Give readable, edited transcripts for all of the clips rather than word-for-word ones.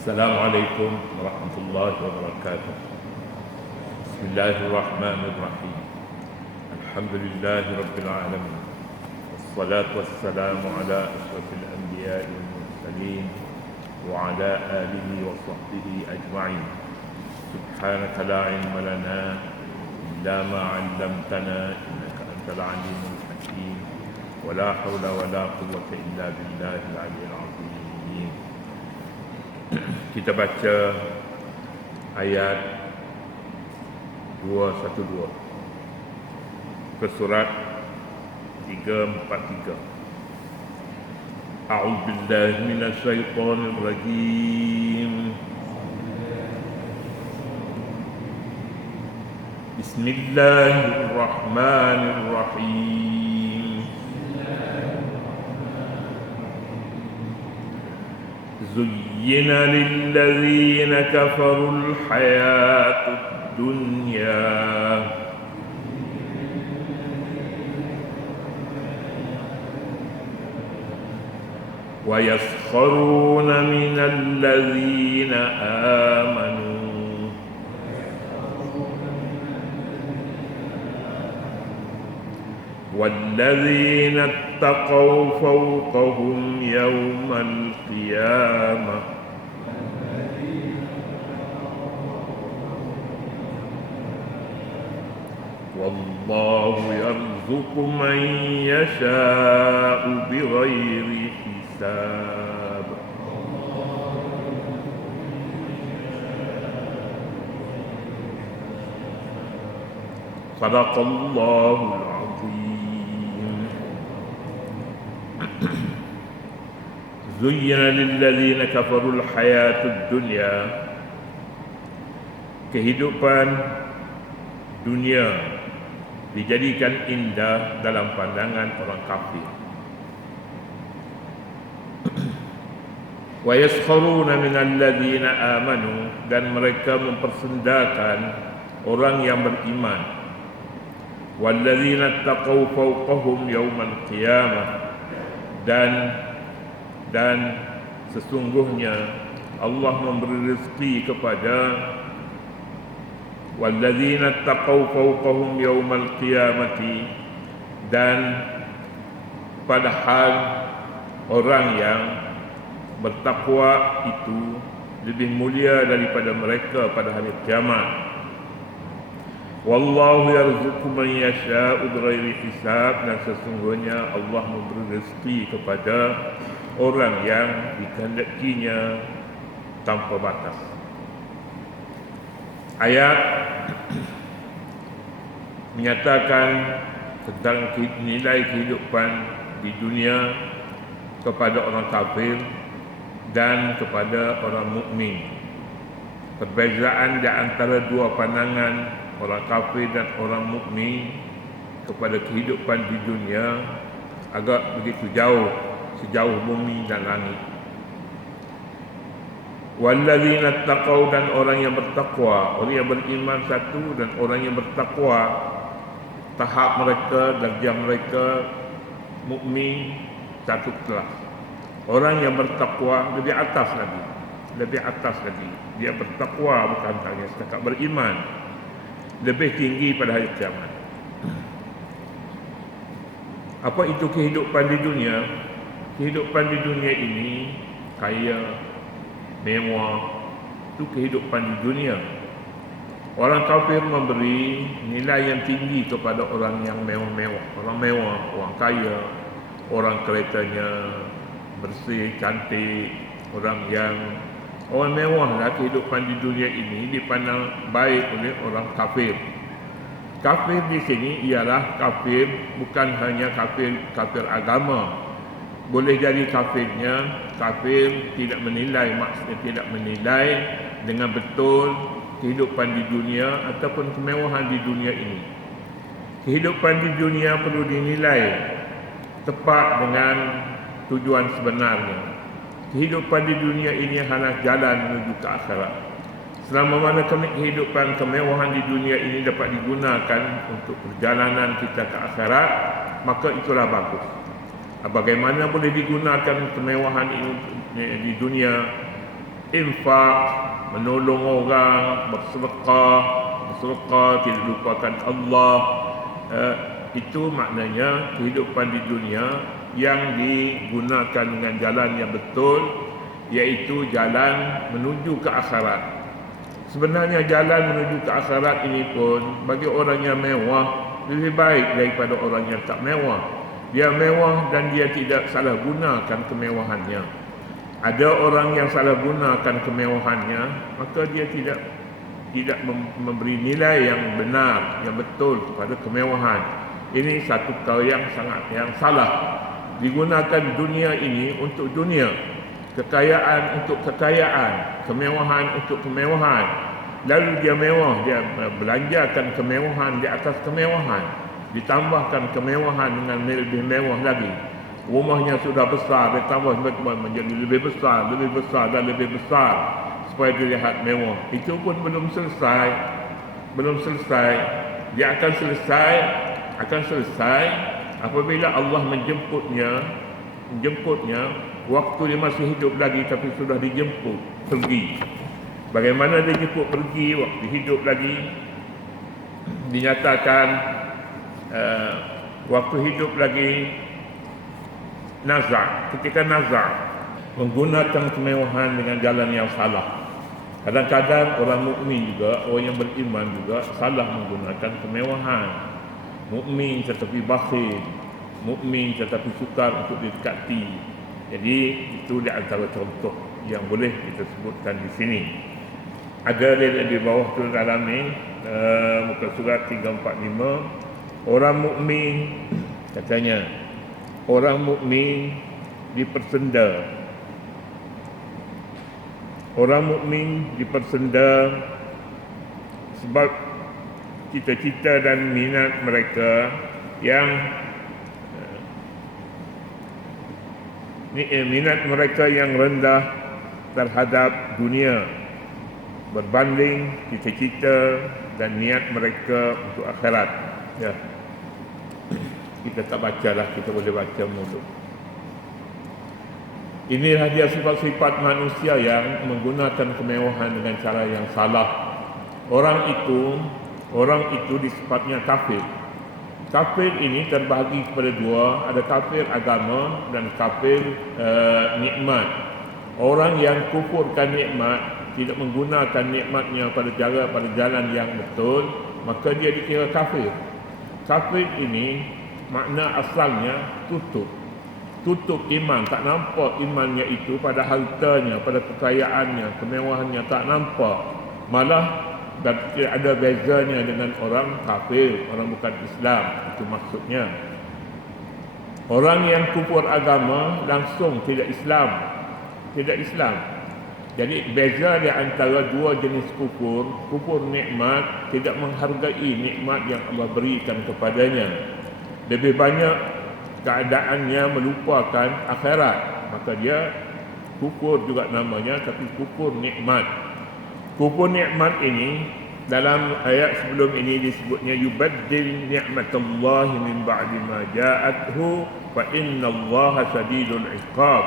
Assalamualaikum warahmatullahi wabarakatuh. Bismillahirrahmanirrahim. Alhamdulillahi rabbil alamin. Wassalatu wassalamu ala asyrafil anbiya'i wal mursalin wa ala alihi wa sahbihi ajma'in. Subhanaka la ilma lana illa ma 'allamtana innaka antal alimul hakim. Wa la hawla wa la quwwata illa billahil 'aliyyil 'azim. Kita baca ayat 212 ke surat 343. A'udzu billahi minasy syaithanir rajim. Bismillahirrahmanirrahim. زين للذين كفروا الحياة الدنيا ويسخرون من الذين آمنوا والذين اتقوا فوقهم يوم القيامة والله يرزق من يشاء بغير حساب. صدق الله العظيم. زين للذين كفروا الحياة الدنيا. Kehidupan dunia dijadikan indah dalam pandangan orang kafir. Wa yaskharuna minal ladzina amanu, dan mereka mempersendakan orang yang beriman. Wal ladzina taqaw fawqahum yaumal qiyamah, dan sesungguhnya Allah memberi rezeki kepada walladzina taqaw fawqahum yaumal qiyamati, dan padahal orang yang bertakwa itu lebih mulia daripada mereka pada hari kiamat. Wallahu yarzuqu man yasha'u bighairi hisab, dan sesungguhnya Allah memberi rezeki kepada orang yang dikehendakinya tanpa batas. Ayat menyatakan tentang nilai kehidupan di dunia kepada orang kafir dan kepada orang mukmin. Perbezaan di antara dua pandangan orang kafir dan orang mukmin kepada kehidupan di dunia agak begitu jauh, sejauh bumi dan langit. Walladzina taqaw, dan orang yang bertakwa, orang yang beriman satu, dan orang yang bertakwa, tahap mereka, darjah mereka mukmin satu kelas. Orang yang bertakwa lebih atas lagi, dia bertakwa bukan hanya setakat beriman, lebih tinggi pada hari kiamat. Apa itu kehidupan di dunia? Kehidupan di dunia ini kaya, mewah, itu kehidupan di dunia. Orang kafir memberi nilai yang tinggi kepada orang yang mewah-mewah. Orang mewah, orang kaya, orang keretanya bersih, cantik, orang mewah lah. Kehidupan di dunia ini dipandang baik oleh orang kafir. Kafir di sini ialah kafir bukan hanya kafir agama. Boleh jadi kafirnya kafir tidak menilai, maksudnya tidak menilai dengan betul kehidupan di dunia ataupun kemewahan di dunia ini. Kehidupan di dunia perlu dinilai tepat dengan tujuan sebenarnya. Kehidupan di dunia ini hanyalah jalan menuju ke akhirat. Selama mana kehidupan kemewahan di dunia ini dapat digunakan untuk perjalanan kita ke akhirat, maka itulah bagus. Bagaimana boleh digunakan kemewahan ini di dunia infak, menolong orang, bersedekah, tidak lupakan Allah. Itu maknanya kehidupan di dunia yang digunakan dengan jalan yang betul, iaitu jalan menuju ke akhirat. Sebenarnya jalan menuju ke akhirat ini pun bagi orang yang mewah lebih baik daripada orang yang tak mewah. Dia mewah dan dia tidak salah gunakan kemewahannya. Ada orang yang salah gunakan kemewahannya, maka dia tidak memberi nilai yang benar, yang betul kepada kemewahan. Ini satu perkara yang salah. Digunakan dunia ini untuk dunia, kekayaan untuk kekayaan, kemewahan untuk kemewahan. Lalu dia mewah, dia belanjakan kemewahan di atas kemewahan, ditambahkan kemewahan dengan lebih mewah lagi. Rumahnya sudah besar, dia tambah menjadi lebih besar dan lebih besar supaya dilihat mewah. Itu pun belum selesai. Dia akan selesai apabila Allah menjemputnya waktu dia masih hidup lagi, tapi sudah dijemput pergi. Bagaimana dia jemput pergi waktu hidup lagi? Dinyatakan waktu hidup lagi ketika nazar menggunakan kemewahan dengan jalan yang salah. Kadang-kadang orang mukmin juga, orang yang beriman juga salah menggunakan kemewahan. Mukmin tetapi bakhil, mukmin tetapi sukar untuk didekati. Jadi itu di antara contoh yang boleh kita sebutkan di sini. Ada di bawah tu dalam ni muka surat 345, orang mukmin katanya, orang mukmin dipersenda. Orang mukmin dipersenda sebab cita-cita dan minat mereka yang rendah terhadap dunia berbanding cita-cita dan niat mereka untuk akhirat. Ya. Kita tak bacalah, kita boleh baca mulut. Inilah dia sifat-sifat manusia yang menggunakan kemewahan dengan cara yang salah. Orang itu disifatnya kafir. Kafir ini terbahagi kepada dua, ada kafir agama dan kafir nikmat. Orang yang kufurkan nikmat, tidak menggunakan nikmatnya pada jalan yang betul, maka dia dikira kafir. Kafir ini makna asalnya tutup iman, tak nampak imannya itu pada hartanya, pada kekayaannya, kemewahannya, tak nampak. Malah tidak ada bezanya dengan orang kafir, orang bukan Islam. Itu maksudnya. Orang yang kufur agama langsung tidak Islam. Jadi beza di antara dua jenis kufur nikmat, tidak menghargai nikmat yang Allah berikan kepadanya. Lebih banyak keadaannya melupakan akhirat, maka dia kufur juga namanya, tapi kufur nikmat. Kufur nikmat ini dalam ayat sebelum ini disebutnya yubaddil ni'matallahi min ba'di ma ja'athu fa innallaha shadidul iqab.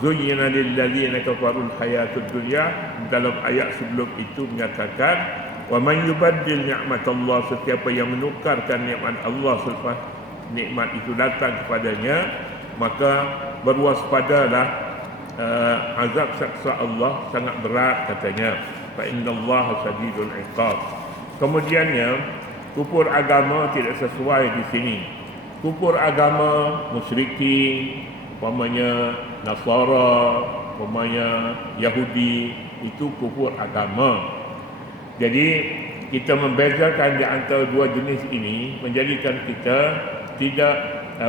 Zuyyina lil ladzina kafarul hayatud dunya. Dalam ayat sebelum itu menyatakan wa man yubaddil ni'matallahi, sesiapa yang menukarkan nikmat Allah selepas nikmat itu datang kepadanya, maka berwaspadalah, azab saksa Allah sangat berat katanya. Fa innallaha shadidul iqab. Kemudiannya kufur agama tidak sesuai di sini. Kufur agama musyrikin, umpamanya Nasara, umpamanya Yahudi, itu kufur agama. Jadi kita membezakan di antara dua jenis ini menjadikan kita tidak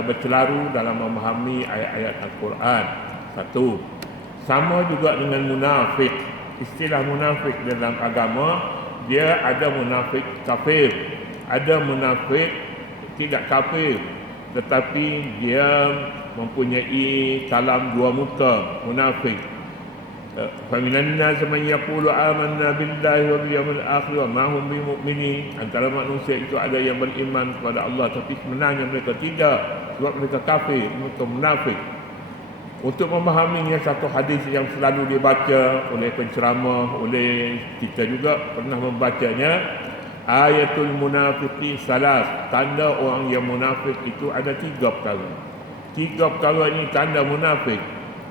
bercelaru dalam memahami ayat-ayat Al-Quran. Satu. Sama juga dengan munafik. Istilah munafik dalam agama, dia ada munafik kafir, ada munafik tidak kafir, tetapi dia mempunyai kalam dua muka, munafik. Faminan nas man yaqulu amanna billahi wal yawmil akhir wa ma hum bimu'minin. Antara manusia itu ada yang beriman kepada Allah, tapi sebenarnya mereka tidak, sebab mereka kafir, mereka munafik. Untuk memahaminya, satu hadis yang selalu dibaca oleh penceramah, oleh kita juga pernah membacanya, ayatul munafiqi salas, tanda orang yang munafik itu ada 3 perkara. 3 perkara ini tanda munafik.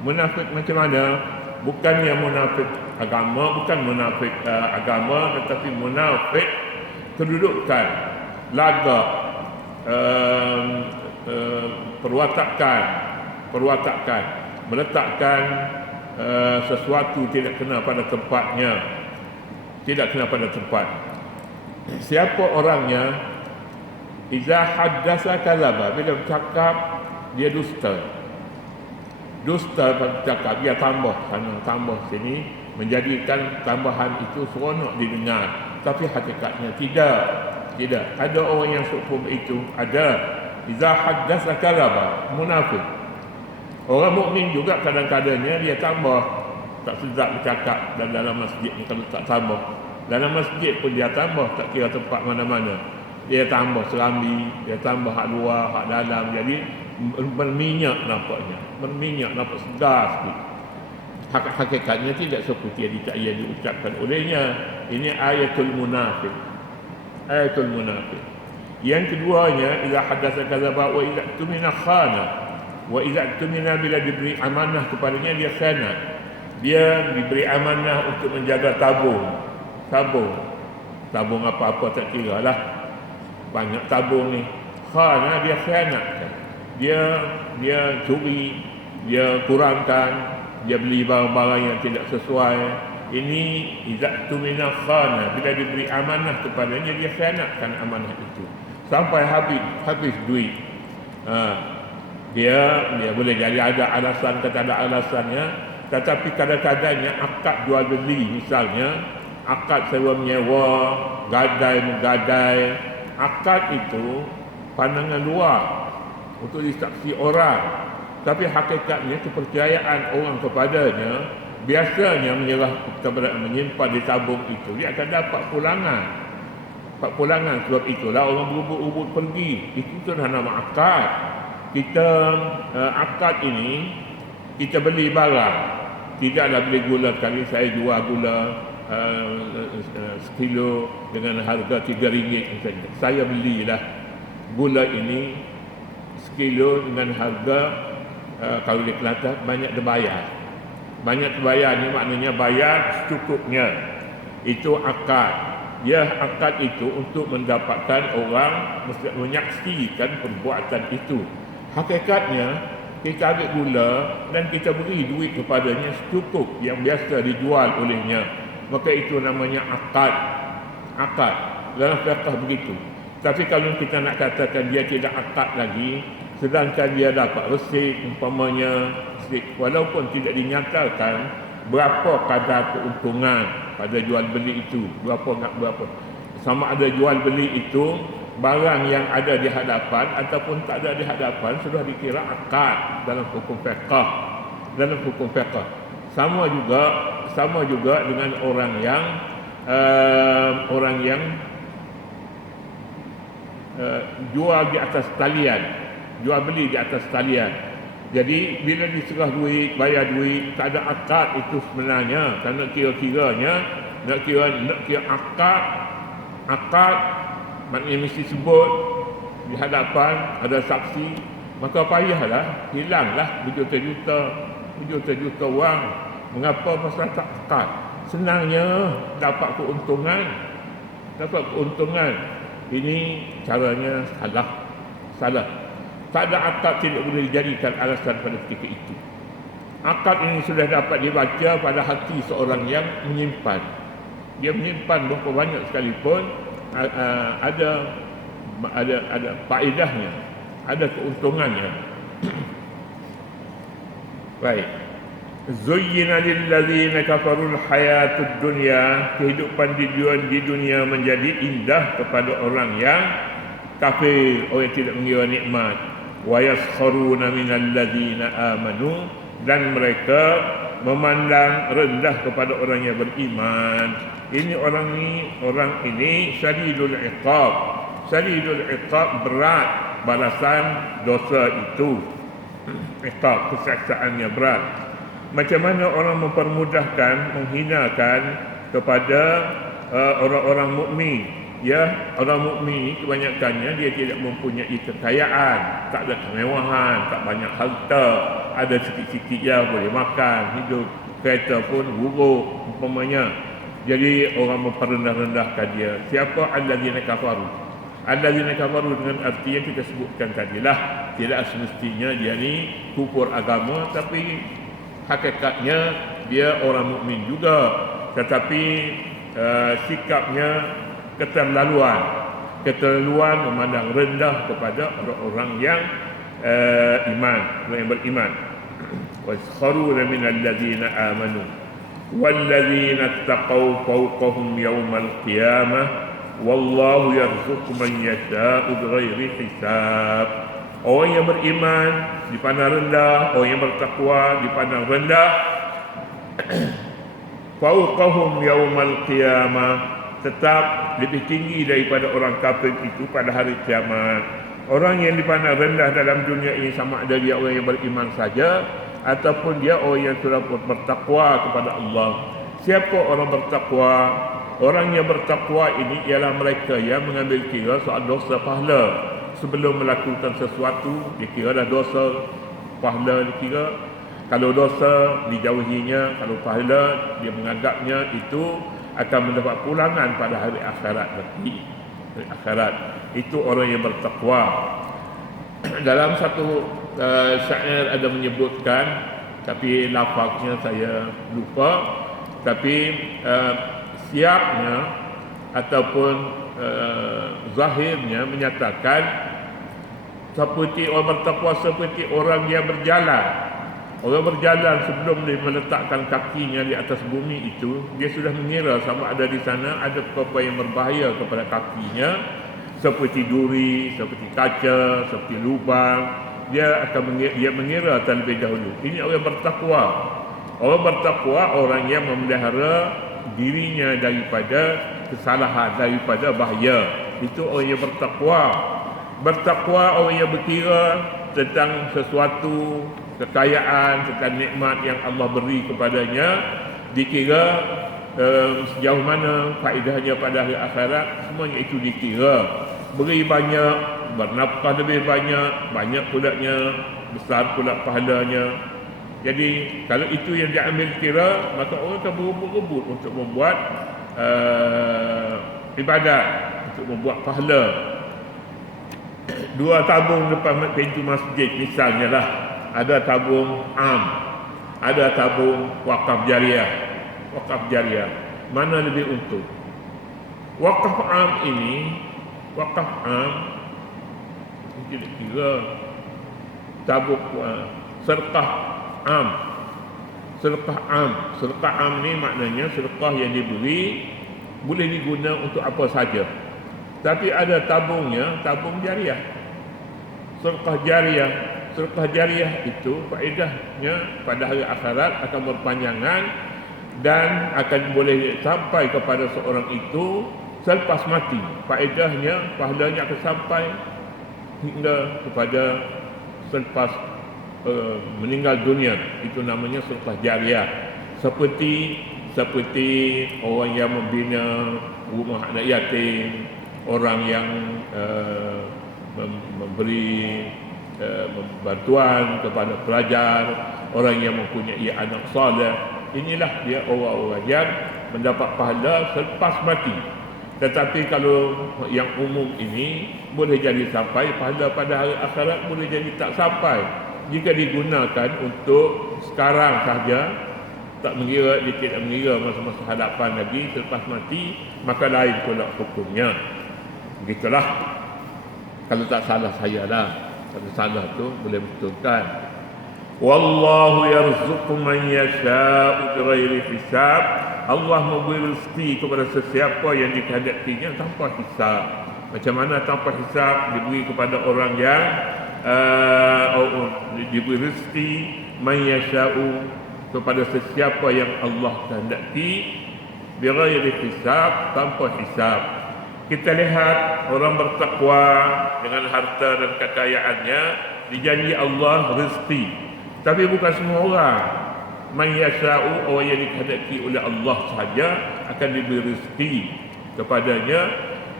Munafik macam mana? Bukan yang munafik agama, bukan munafik agama, tetapi munafik kedudukan, lagak, perwatakan, meletakkan sesuatu tidak kena pada tempatnya, tidak kena pada tempat. Siapa orangnya? Iza haddasa kalaba, bila bercakap dia dusta. Dusta bercakap, dia tambah sana, tambah sini, menjadikan tambahan itu seronok didengar, tapi hakikatnya tidak. Ada orang yang sukma itu, ada. Iza haddasa kalaba, munafik. Orang mukmin juga kadang-kadangnya dia tambah, tak sedap bercakap, dan dalam masjid ni kalau tak tambah, dalam masjid pun dia tambah, tak kira tempat mana-mana, dia tambah serambi, dia tambah hak luar, hak dalam, jadi berminyak nampaknya, berminyak, nampak segar sikit. Hakikatnya tidak seperti yang diucapkan olehnya. Ini ayatul munafik. Ayatul munafik. Yang keduanya, idza hadatsa kadzaba wa idza tumina khana. Wa idza tumina, bila diberi amanah kepadanya dia khianat. Dia diberi amanah untuk menjaga tabung. Tabung apa-apa tak kira lah. Banyak tabung ni. Khana, dia khianatkan. Dia curi, dia kurangkan, dia beli barang-barang yang tidak sesuai. Ini idza tumina khana, bila diberi amanah kepadanya dia khianatkan amanah itu sampai habis duit. Dia boleh jadi ada alasan, kata ada alasannya, tetapi kadang-kadangnya akad jual beli, misalnya akad sewa menyewa, gadai menggadai, akad itu pandangan luar untuk disaksi orang, tapi hakikatnya kepercayaan orang kepadanya biasanya menyimpan di tabung itu, dia akan dapat pulangan. Sebab itulah orang berebut-rebut pergi. Itu sudah nama akad. Kita akad ini, kita beli barang, tidaklah beli gula sekali. Saya jual gula sekilo dengan harga RM3 misalnya. Saya belilah gula ini sekilo dengan harga kalau di Kelantan banyak dibayar. Banyak dibayar ni maknanya bayar secukupnya. Itu akad. Ya, akad itu untuk mendapatkan orang menyaksikan perbuatan itu. Hakikatnya kita ambil gula dan kita beri duit kepadanya secukup yang biasa dijual olehnya, maka itu namanya akad. Dalam fiqh begitu. Tapi kalau kita nak katakan dia tidak akad lagi, sedangkan dia dapat resit umpamanya, walaupun tidak dinyatakan berapa kadar keuntungan pada jual beli itu, berapa, sama ada jual beli itu barang yang ada di hadapan ataupun tak ada di hadapan, sudah dikira akad dalam hukum fiqh. Sama juga dengan orang yang jual di atas talian, jual beli di atas talian. Jadi bila diserah duit, bayar duit, tak ada akad itu sebenarnya. Kerana kira-kiranya nak kira akad maknanya mesti sebut di hadapan ada saksi, maka payahlah, hilanglah berjuta-juta wang. Mengapa? Pasal tak akad. Senangnya dapat keuntungan. Ini caranya salah. Tak ada akad, tidak boleh dijadikan alasan pada ketika itu. Akad ini sudah dapat dibaca pada hati seorang yang menyimpan. Dia menyimpan berapa banyak sekalipun, ada faedahnya, ada keuntungannya. Baik. Zuyyina lilladzina kafarul hayatud dunya, kehidupan di dunia menjadi indah kepada orang yang kafir, orang yang tidak mengira nikmat. Wa yaskharuna minal ladzina amanu, dan mereka memandang rendah kepada orang yang beriman. Orang ini syadidul iqab, berat balasan dosa itu. iqab, kesaksaannya berat. Macam mana orang mempermudahkan, menghinakan kepada orang-orang mukmin. Ya, orang mukmin kebanyakannya dia tidak mempunyai kekayaan, tak ada kemewahan, tak banyak harta, ada sikit-sikit je boleh makan, hidup, kereta pun buruk umpamanya. Jadi orang memperendah-rendahkan dia. Siapa allazina kafaru? Allazina kafaru dengan arti yang kita sebutkan tadilah. Tidak semestinya dia ni kufur agama, tapi hakikatnya dia orang mukmin juga, tetapi sikapnya keterlaluan memandang rendah kepada orang-orang yang iman, orang yang beriman. Waskharuna minal ladzina amanu walladzina taqaw fawqahum yawmal qiyamah wallahu yarzuqu man yasha'u bighairi hisab. Orang yang beriman dipandang rendah, orang yang bertakwa dipandang rendah. Fawqahum yawmal qiyamah, tetap lebih tinggi daripada orang kafir itu pada hari kiamat. Orang yang dipandang rendah dalam dunia ini sama ada dia orang yang beriman saja ataupun dia orang yang sudah bertakwa kepada Allah. Siapa orang bertakwa? Orang yang bertakwa ini ialah mereka yang mengambil kira soal dosa pahala. Sebelum melakukan sesuatu, dia kira dah dosa, pahala dikira. Kalau dosa dijauhinya, kalau pahala dia menganggapnya itu akan mendapat pulangan pada hari akhirat nanti. Hari akhirat itu orang yang bertakwa. Dalam satu syair ada menyebutkan, tapi lafaznya saya lupa, tapi siapnya ataupun zahirnya menyatakan seperti orang bertakwa seperti orang yang berjalan. Orang berjalan sebelum dia meletakkan kakinya di atas bumi itu, dia sudah mengira sama ada di sana ada apa-apa yang berbahaya kepada kakinya, seperti duri, seperti kaca, seperti lubang. Dia mengira terlebih dahulu. Ini orang bertakwa. Orang bertakwa orang yang memelihara dirinya daripada kesalahan, daripada bahaya. Itu orang yang bertakwa. Bertakwa orang yang berkira tentang sesuatu kekayaan, tentang nikmat yang Allah beri kepadanya, dikira sejauh mana faedahnya pada hari akhirat, semuanya itu dikira. Beri banyak, bernafkah lebih banyak, banyak pulaknya, besar pula pahalanya. Jadi kalau itu yang diambil kira, maka orang akan berebut-rebut untuk membuat ibadat, untuk membuat pahala. Dua tabung depan pintu masjid misalnya lah, ada tabung am, ada tabung wakaf jariah. Wakaf jariah mana lebih untung? Wakaf am ini, wakaf am kira tabung sedekah am. Sedekah am, sedekah am ni maknanya sedekah yang diberi boleh diguna untuk apa saja. Tapi ada tabungnya, tabung jariah. Sedekah jariah. Sedekah jariah itu faedahnya pada hari akhirat akan berpanjangan dan akan boleh sampai kepada seorang itu selepas mati. Faedahnya, pahalanya akan sampai hingga kepada selepas meninggal dunia. Itu namanya sedekah jariah. Seperti orang yang membina rumah anak yatim, orang yang memberi bantuan kepada pelajar, orang yang mempunyai anak soleh. Inilah dia orang-orang yang mendapat pahala selepas mati. Tetapi kalau yang umum ini boleh jadi sampai pahala pada hari akhirat, boleh jadi tak sampai. Jika digunakan untuk sekarang sahaja, tak mengira, dia tidak mengira masa-masa hadapan lagi selepas mati, maka lain pula hukumnya. Begitulah. Kalau tak salah saya lah. Kalau salah tu boleh betulkan. Wallahu yarzuqu man yasha'u bighairi hisab. Allah memberi rezeki kepada sesiapa yang dikehendakinya tanpa hisab. Macam mana tanpa hisab? Diberi kepada orang yang diberi rezeki man yasha'u kepada sesiapa yang Allah kehendaki bighairi hisab, tanpa hisab. Kita lihat orang bertakwa dengan harta dan kekayaannya, dijanji Allah rezeki. Tapi bukan semua orang. Man yasha'u, orang yang dikehendaki oleh Allah sahaja akan diberi rezeki kepadanya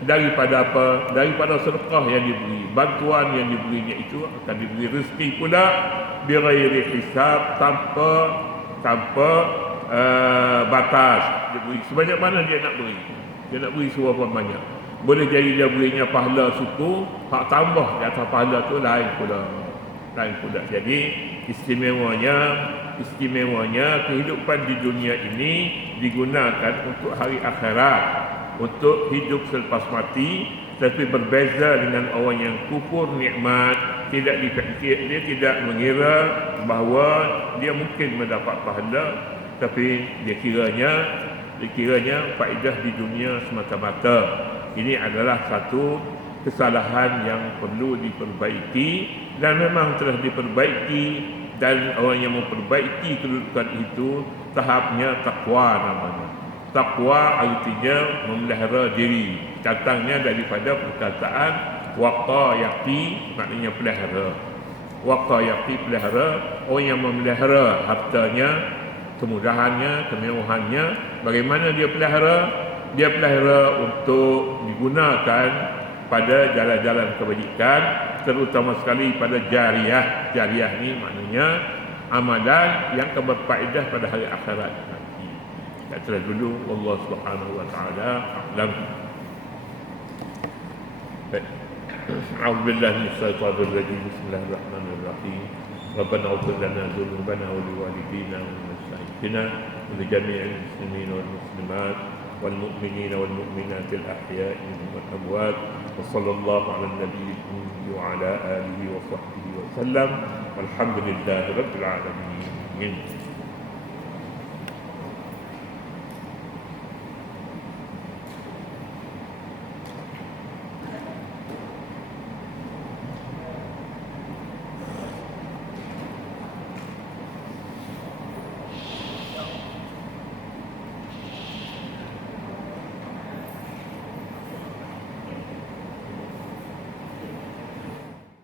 daripada apa? Daripada sedekah yang diberi, bantuan yang diberinya itu akan diberi rezeki pula bighairi hisab, tanpa batas. Dia beri sebanyak mana dia nak beri. Dia nak beri seberapa banyak. Boleh jadi dia berinya pahala suku, hak tambah di atas pahala tu lain pula. Jadi istimewanya kehidupan di dunia ini digunakan untuk hari akhirat, untuk hidup selepas mati. Tapi berbeza dengan orang yang kufur nikmat, dia tidak mengira bahawa dia mungkin mendapat pahala, tapi dia kiranya faedah di dunia semata-mata. Ini adalah satu kesalahan yang perlu diperbaiki, dan memang telah diperbaiki, dan orang yang memperbaiki kedudukan itu tahapnya takwa namanya. Takwa artinya memelihara diri, datangnya daripada perkataan waqayati, maknanya pelihara. Waqayati, pelihara. Orang yang memelihara hartanya, kemudahannya, kemewahannya, bagaimana dia pelihara? Dia pelihara untuk digunakan pada jalan-jalan kebajikan, terutama sekali pada jariah. Jariah ni maknanya amalan yang akan berfaedah pada hari akhirat nanti. Kita dulu, Allah Subhanahu wa taala a'lam. A'udzu billahi minasyaitonir rajim. Bismillahirrahmanirrahim. Rabbana ighfir lana dzunubana wa liwalidina wa limasyayikhina wa li jami'il muslimin wal muslimat wal mu'minina wal mu'minatil ahya'i minhum wal amwat. Wa sallallahu 'alan nabiyil ummi wa 'ala alihi wa sahbihi wa sallam. Walhamdulillahi rabbil alamin.